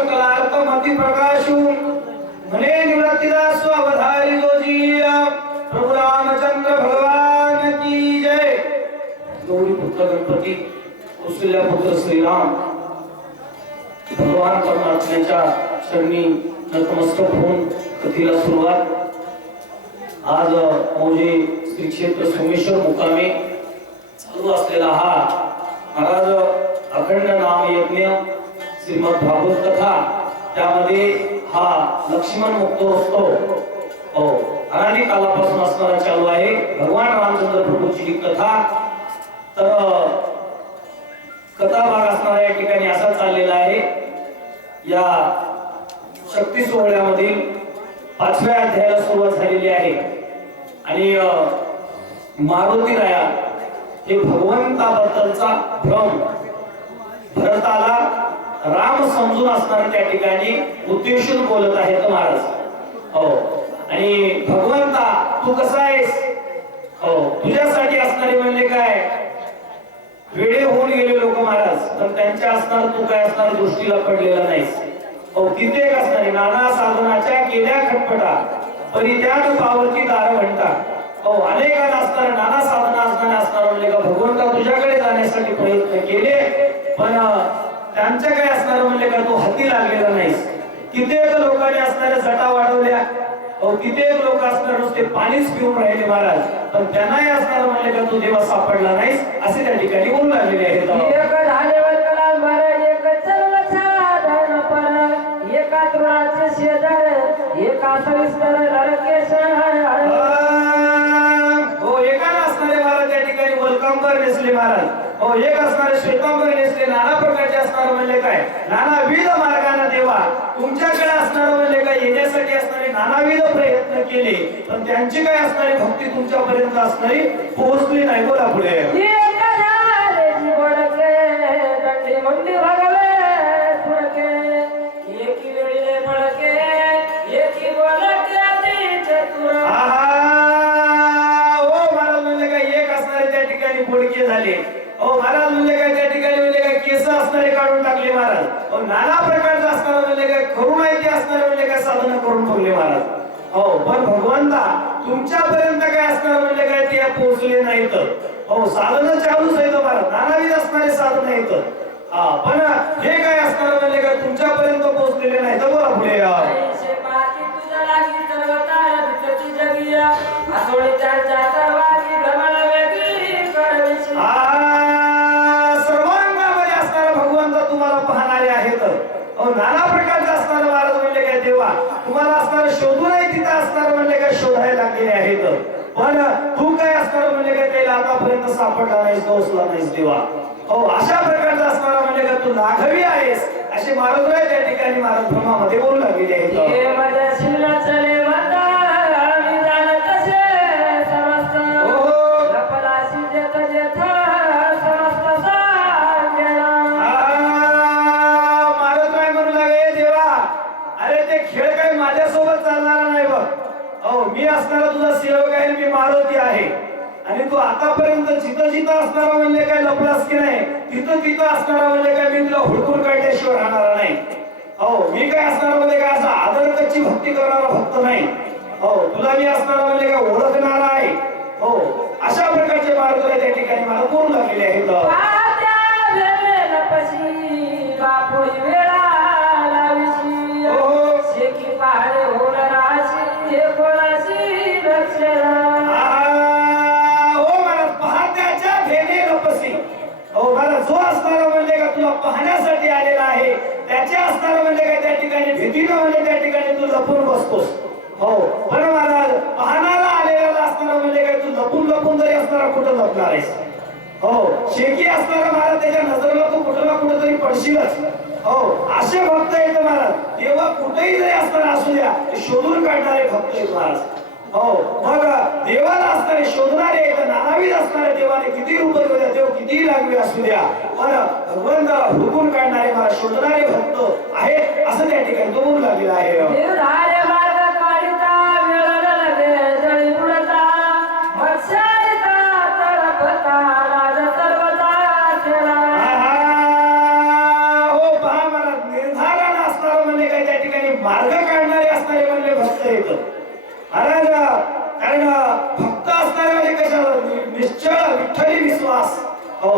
गणेशू सकल अर्थमती प्रकाशू म्हणे निवृत्तीदास अवधारी रामचंद्र भगवान की जय। गौरी पुत्र गणपती कुसल्या पुत्र श्रीराम। भगवान परमात्म्याच्या चरणी नतमस्तक होऊन कथेला सुरुवात. आज मौजे श्री क्षेत्र सोमेश्वर मुकामे चालू असलेला हा महाराज अखंड नाम यज्ञ श्रीमद भागवत कथा. त्यामध्ये हा लक्ष्मण मुक्तोत्सव हो. अनादी कालापासून असणारा चालू आहे. भगवान रामचंद्र प्रभूची ही कथा. तर कथा भाग असणारा या ठिकाणी असा चाललेला आहे. या शक्ती सोहळ्यामधील पाचव्या अध्यायाला सुरुवात झालेली आहे. आणि मारुती राया हे भगवंताबद्दलचा भ्रम भरताला राम समजून असणार त्या ठिकाणी उद्देशून बोलत आहेत महाराज. हो. आणि भगवंता तू कसा आहेस? हो. तुझ्यासाठी असणारे म्हणले काय? वेळे होऊन गेले लोक महाराज पण त्यांच्या असणार तू काय असणार दृष्टीला पडलेला नाहीस. हो कित्येक असणारे नाना साधनाच्या केल्या खटपटा परित्याग पावती दार म्हणता हो अनेकांना असणार नाना साधना असणारे असणार म्हणले का भगवंता तुझ्याकडे जाण्यासाठी प्रयत्न केले पण त्यांच्या काय असणार म्हणले का तू हाती लागलेला नाहीस. कित्येक लोकांनी असणाऱ्या जटा वाढवल्या. कित्येक लोक असणार नुसते पाणीच पिऊन राहिले महाराज. पण त्यांनाही असणार म्हणले का तू देवा सापडला नाहीस असे त्या ठिकाणी बोलू लागलेले आहेत एक शेजार सविस्तर हो एकाला असणारे महाराज त्या ठिकाणी वलकांबर नेसले महाराज. हो एक असणारे श्वेतांबरी नेसले नाना प्रकारचे असणार म्हणले काय? नानाविध मार्गाने देवा तुमच्याकडे असणार म्हणले काय? येण्यासाठी असणारे नानाविध प्रयत्न केले पण त्यांची काय असणारी भक्ती तुमच्यापर्यंत असणारी पोहोचली नाही बोला पुढे. महाराज म्हणले काय त्या ठिकाणी म्हणले काय केस असणारे काढून टाकले महाराज. ओ नाना प्रकारचं असणार म्हणले काय खरू माहिती असणारे म्हणले काय साधन करून ठेवले महाराज. हो पण भगवंता तुमच्यापर्यंत काय असणार म्हणले काय ते पोहोचले नाहीत. हो साधन चालूच आहेत महाराज नानाविध असणारे साधन आहेत हा पण हे काय असणार म्हणले काय तुमच्यापर्यंत पोहोचलेले नाही तर बोला पुढे या. शोधूनही तिथं असणार म्हणले काय शोधायला लागलेले आहेत. पण तू काय असणार म्हणले काय त्याला आतापर्यंत सापडला नाहीस पोहोचला नाहीस देवा हो अशा प्रकारचा असणारा म्हणले का तू लाघवी आहेस असे महाराज त्या ठिकाणी महाराज ब्रह्मामध्ये बोलू लागलेले आहेत आतापर्यंत जिथं जिथं असणारा म्हणले काय लपलास की नाही तिथं तिथं असणारा म्हणले काय मी तुला हुडकून काढल्याशिवाय राहणार नाही. हो मी काय असणार म्हणजे काय असा आदरकची भक्ती करणारा भक्त नाही. हो तुला मी असणार म्हणजे काय ओळखणारा आहे. हो अशा प्रकारचे मार्ग त्या ठिकाणी मला कोण लागलेले आहेत. ठिकाणी भीतीने म्हणजे त्या ठिकाणी तू लपून बसतोस. हो पण महाराज पाहणारा आलेला असणारा म्हणजे काय तू लपून लपून जरी असणारा कुठं लपणार आहेस? हो शेकी असणारा मला त्याच्या नजरेला तू कुठं ना कुठं तरी पडशीलच. हो असे भक्त आहेत महाराज. तेव्हा कुठेही जरी असणार असू द्या शोधून काढणारे भक्त आहेत महाराज. हो मग देवाला असणारे शोधणारे नानाविध असणारे देवाने किती रूप देव किती लागवी असू द्या. पण भगवंताला हुकून काढणारे मला शोधणारे भक्त आहेत असं त्या ठिकाणी दोन लागलेलं आहे. हो, म्हणजे मार्ग काढणारे असणारे म्हणले भक्त येतं आणायला कारण भक्त असणाऱ्या कशाला निश्चळ विठ्ठली विश्वास. हो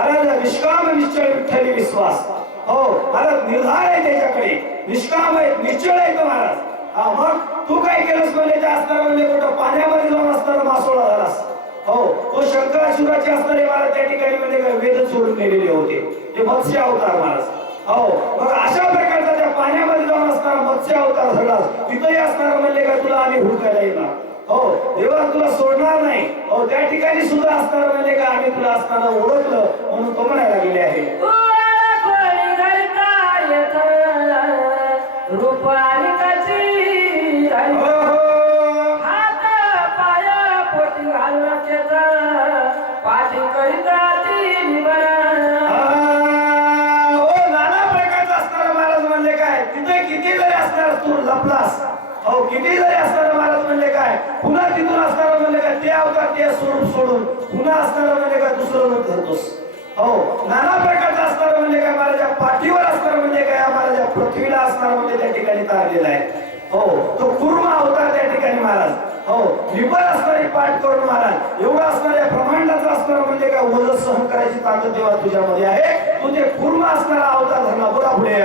अरे निष्काम निश्चळ विठ्ठली विश्वास. हो अरे निर्धार आहे त्याच्याकडे. निष्काम आहे निश्चळ आहे तो महाराज हा मग तू काय केलंस म्हणजे त्या असणार म्हणजे कुठं पाण्यामध्ये जाऊन असणार मासोळा झालास? हो तो शंकरासुराचे असणारे महाराज त्या ठिकाणी म्हणजे वेद सोडून गेलेले होते. ते मत्स्य अवतार महाराज. हो. मग अशा प्रकारचा त्या पाण्यामध्ये जाऊन असणारा मत्स्य अवतार झाला तिथंही असणारा म्हणजे काय तुला आम्ही हुडकायला येणार? हो. देवा तुला सोडणार नाही. हो त्या ठिकाणी सुद्धा असणार म्हणजे काय आम्ही तुला असताना ओळखलं म्हणून तो म्हणायला गेले आहे. हो, हो. पाय पोटी घालून पाठी करिता ती बरं आ, हो नाना प्रकारचा असणारा महाराज म्हणजे काय तिथे किती जरी असणार तू अहो किती जरी असणार महाराज म्हणले काय? पुन्हा तिथून असणार म्हणले काय? ते अवतार ते स्वरूप सोडून पुन्हा असणार म्हणजे काय? दुसरं रूप धरतोस. हो नाना प्रकारचा असणार म्हणजे काय? महाराजा पाठीवर असणार म्हणजे काय? महाराजा पृथ्वीला असणार म्हणजे त्या ठिकाणी तारलेला आहे. हो तो कुर्मा अवतार त्या ठिकाणी महाराज. हो विपर असणारी पाठ करून महाराज. एवढं असणाऱ्या ब्रह्मांडाचं असणार म्हणजे काय? ओझ सहन करायची ताकद देवा तुझ्यामध्ये आहे. तू ते कुर्मा असणारा अवतार धरला. बोला पुढे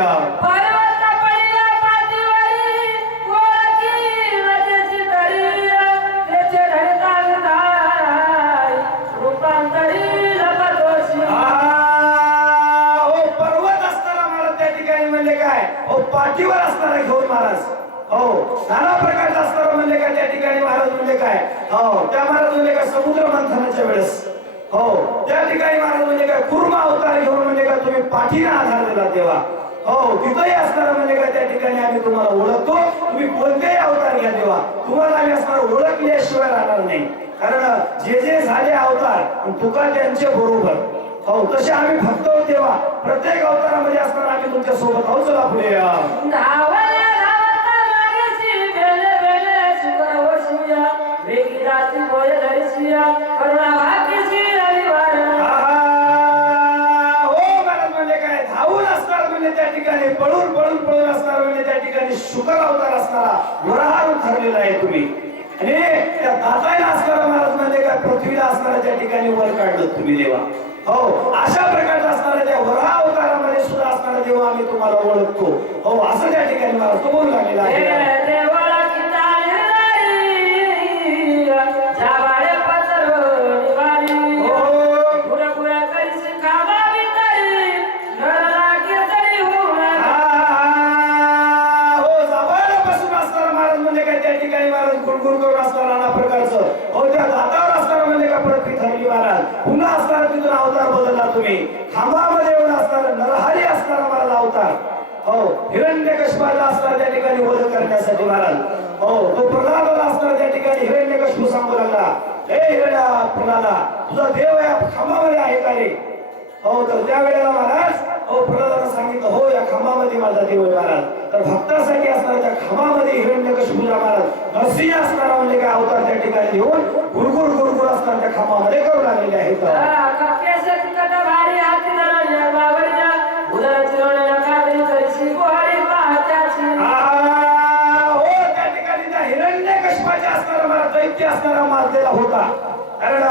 म्हणजे काय? हो पाठीवर असणारा घेऊन महाराज. हो नाना प्रकारचा असणारा म्हणजे काय? त्या ठिकाणी महाराज म्हणजे काय? हो त्या महाराज म्हणजे काय? समुद्र मंथनाच्या वेळेस. हो त्या ठिकाणी महाराज म्हणजे काय? कुर्मा अवतार घेऊन म्हणजे काय? तुम्ही पाठीने आधार दिला देवा. हो तिथंही असणार म्हणजे काय? त्या ठिकाणी आम्ही तुम्हाला ओळखतो. तुम्ही कोणतेही अवतार घ्या देवा. तुम्हाला आम्ही असणार ओळखल्याशिवाय राहणार नाही. कारण जे जे झाले अवतार तुका त्यांचे बरोबर. हो तसे आम्ही भक्त आहोत तेव्हा? प्रत्येक अवतारामध्ये असणार आम्ही तुमच्यासोबत आहोत चला पुढे पळून पळून पळून असणार म्हणजे त्या ठिकाणी शुकर अवतार असणारा वराहारून ठरलेला आहे तुम्ही. आणि त्या दातायला असणारा महाराज म्हणजे काय पृथ्वीला असणारा त्या ठिकाणी वर काढलं तुम्ही देवा. हो अशा प्रकारचा असणाऱ्या त्या वरा अवतारामध्ये सुद्धा असणारा देव आम्ही तुम्हाला ओळखतो. हो असं त्या ठिकाणी मला तो बोलू लागलेला आहे. तुम्ही खांबामध्ये येऊन असणार नरहरी असणारा मला अवतार हो हिरण्य कशपाला असणार त्या ठिकाणी वध करण्यासाठी महाराज. हो तो प्रल्हादाला असणार त्या ठिकाणी हिरण्य कशपू सांगू लागला. हे हिरण्या प्रल्हादा तुझा देव या खांबामध्ये आहे का रे? हो तर त्या वेळेला महाराज हो प्रल्हादानं सांगितलं हो या खांबामध्ये माझा देव आहे महाराज. तर भक्तासाठी असणार त्या खांबामध्ये हिरण्यकशिपूजा महाराज. नरसिंह असणारा म्हणजे काय अवतार त्या ठिकाणी घेऊन गुरगुर गुरगुर असणार त्या खांबामध्ये करू लागलेले आहेत. दैत्य असणारा मारलेला होता. कारण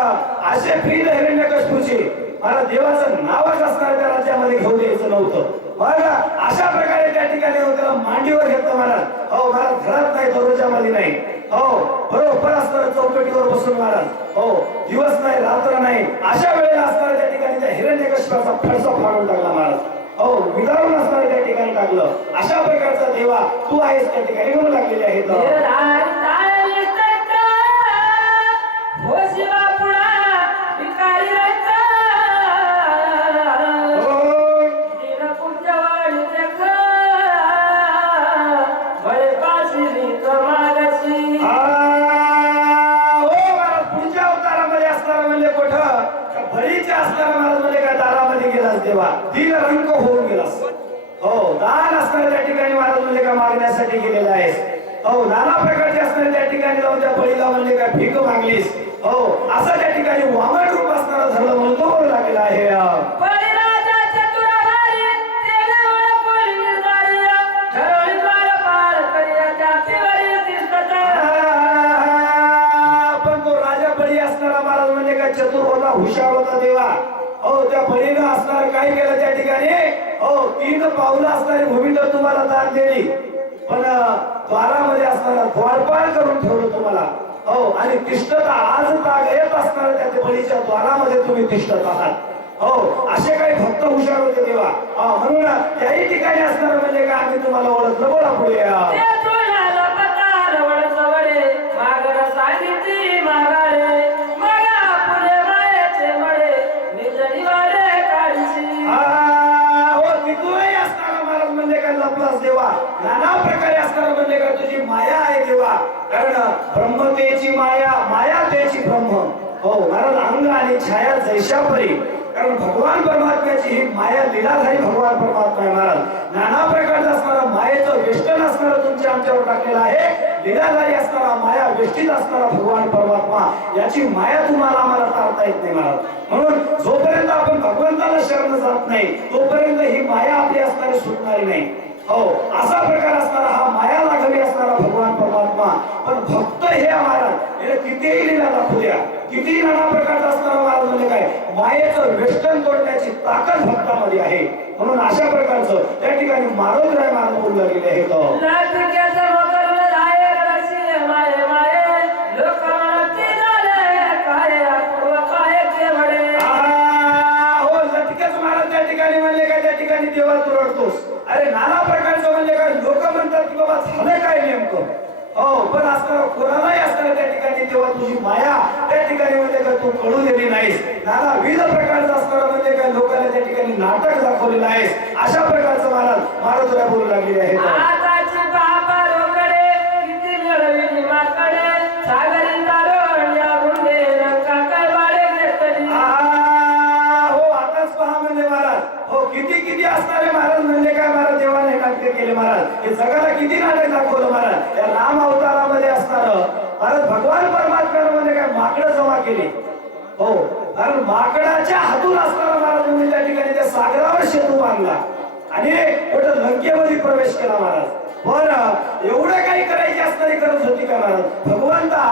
असे फ्रीद हिरण्यकशिपूचे मला देवाचं नावच असणार त्या राज्यामध्ये घेऊन द्यायचं नव्हतं. बघा अशा प्रकारे त्या ठिकाणी त्याला मांडीवर घेतलं महाराज. हो महाराज घरात नाही दरोजामध्ये नाही. हो बरोबर असणार चौकटीवर बसून महाराज. हो दिवस नाही रात्र नाही अशा वेळेला असणार त्या ठिकाणी त्या हिरण्यकशिपाचा फडसा फाडून टाकला महाराज. हो विदारून असणार त्या ठिकाणी टाकलं. अशा प्रकारचा देवा तू आहेस त्या ठिकाणी म्हणून लागलेले आहेत त्या ठिकाणी महाराज म्हणजे काय मागण्यासाठी गेलेला आहेस. हो नाना प्रकारचे असणारे त्या ठिकाणी जाऊन त्या बळीला म्हणजे काय भीक मागलीस? हो असं त्या ठिकाणी वामन रूप असणारं झालं म्हणून तो बोलू लागलेला आहे. पण तो राजा बळी असणारा महाराज म्हणजे काय चतुर होता हुशार होता देवा. हो त्या बळीनं असणार काय केलं त्या ठिकाणी? हो तीन पावलं असणारी भूमी तर तुम्हाला दान दिली पण अं, द्वारामध्ये असणारा द्वारपाळ करून ठेवलं तुम्हाला. हो आणि तिष्ठता आज ताग येत असणार त्या बळीच्या द्वारामध्ये तुम्ही तिष्ठत आहात. हो असे काही भक्त हुशार होते तेव्हा. म्हणून त्याही ठिकाणी असणार म्हणजे का आम्ही तुम्हाला ओळखलं? बोला पुढे. या. ते सांगितली नाना प्रकारे असणारा म्हणजे का तुझी माया आहे देवा. कारण ब्रह्मतेची माया माया तेची ब्रह्म. हो महाराज अंग आणि छाया जैशा परी कारण भगवान परमात्म्याची ही माया झाली भगवान परमात्मा आहे महाराज नाना प्रकारचा असणारा मायेचं वेष्टन असणारा तुमच्या आमच्यावर टाकलेला आहे. लीलाधारी असणारा माया वेष्टीत असणारा भगवान परमात्मा. याची माया तुम्हाला आम्हाला तारता येत नाही महाराज म्हणून जोपर्यंत आपण भगवंताला शरण जात नाही तोपर्यंत ही माया आपली असणारी सुटणारी नाही. हो असा प्रकार असणारा हा माया लागली असणारा भगवान परमात्मा. पण भक्त हे महाराज याला कितीही लीला दाखवू द्या कितीही नाना प्रकारचा असणारा महाराज म्हणजे काय? मायेचं वेष्टन तोडण्याची ताकद भक्तामध्ये आहे. म्हणून अशा प्रकारचं त्या ठिकाणी मारोदराय महाराज बोलू लागलेले आहेत राये हो त्या ठिकाणी म्हणले काय त्या ठिकाणी देवा तू रडतोस अरे नाना प्रकारचं म्हणजे काय लोक म्हणतात की बाबा झालं काय नेमकं? हो पण असताना कोणालाही असताना त्या ठिकाणी तेव्हा तुझी माया त्या ठिकाणी म्हणजे काय तू कळू दिली नाहीस. नाना विविध प्रकारचं असताना म्हणजे काय लोकांना त्या ठिकाणी नाटक दाखवलेलं आहेस अशा प्रकारचं महाराज महाराज तुला बोलू लागलेले आहेत आताची बाबा रोकडे, किती मिळविली माकडे, सागरी तारण या गुंडे, रंका काय वाडे घेतली. आ, हो म्हणजे हो किती किती असणारे महाराज म्हणजे काय महाराज केले महाराज. हे जगाला किती नाटक दाखवलं महाराज? या राम अवतारामध्ये असणार महाराज भगवान परमात्म्यानं म्हणजे काय माकडं जमा केले? हो कारण माकडाच्या हातून असणारा महाराज म्हणजे त्या ठिकाणी त्या सागरावर सेतू बांधला. आणि कुठं लंकेमध्ये प्रवेश केला महाराज. बरं एवढं काही करायची असणारी गरज होती का महाराज? भगवंता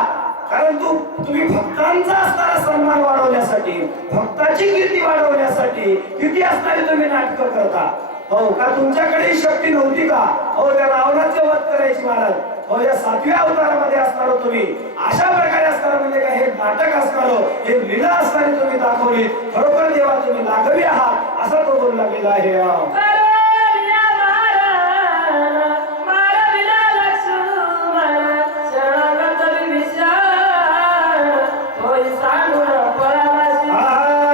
कारण तू तुम्ही भक्तांचा असणारा सन्मान वाढवण्यासाठी भक्ताची कीर्ती वाढवण्यासाठी किती असणारी तुम्ही नाटकं करता? हो का तुमच्याकडे शक्ती नव्हती का? हो त्या रावणाचे वध करायची महाराज. हो या सातव्या अवतारामध्ये असणार हो तुम्ही. अशा प्रकारे असणार म्हणजे काय? हे नाटक असणार हो. हे. लीला असणारी तुम्ही दाखवली. खरोखर देवा तुम्ही लागवी आहात. असा तो बोलू लागलेला आहे.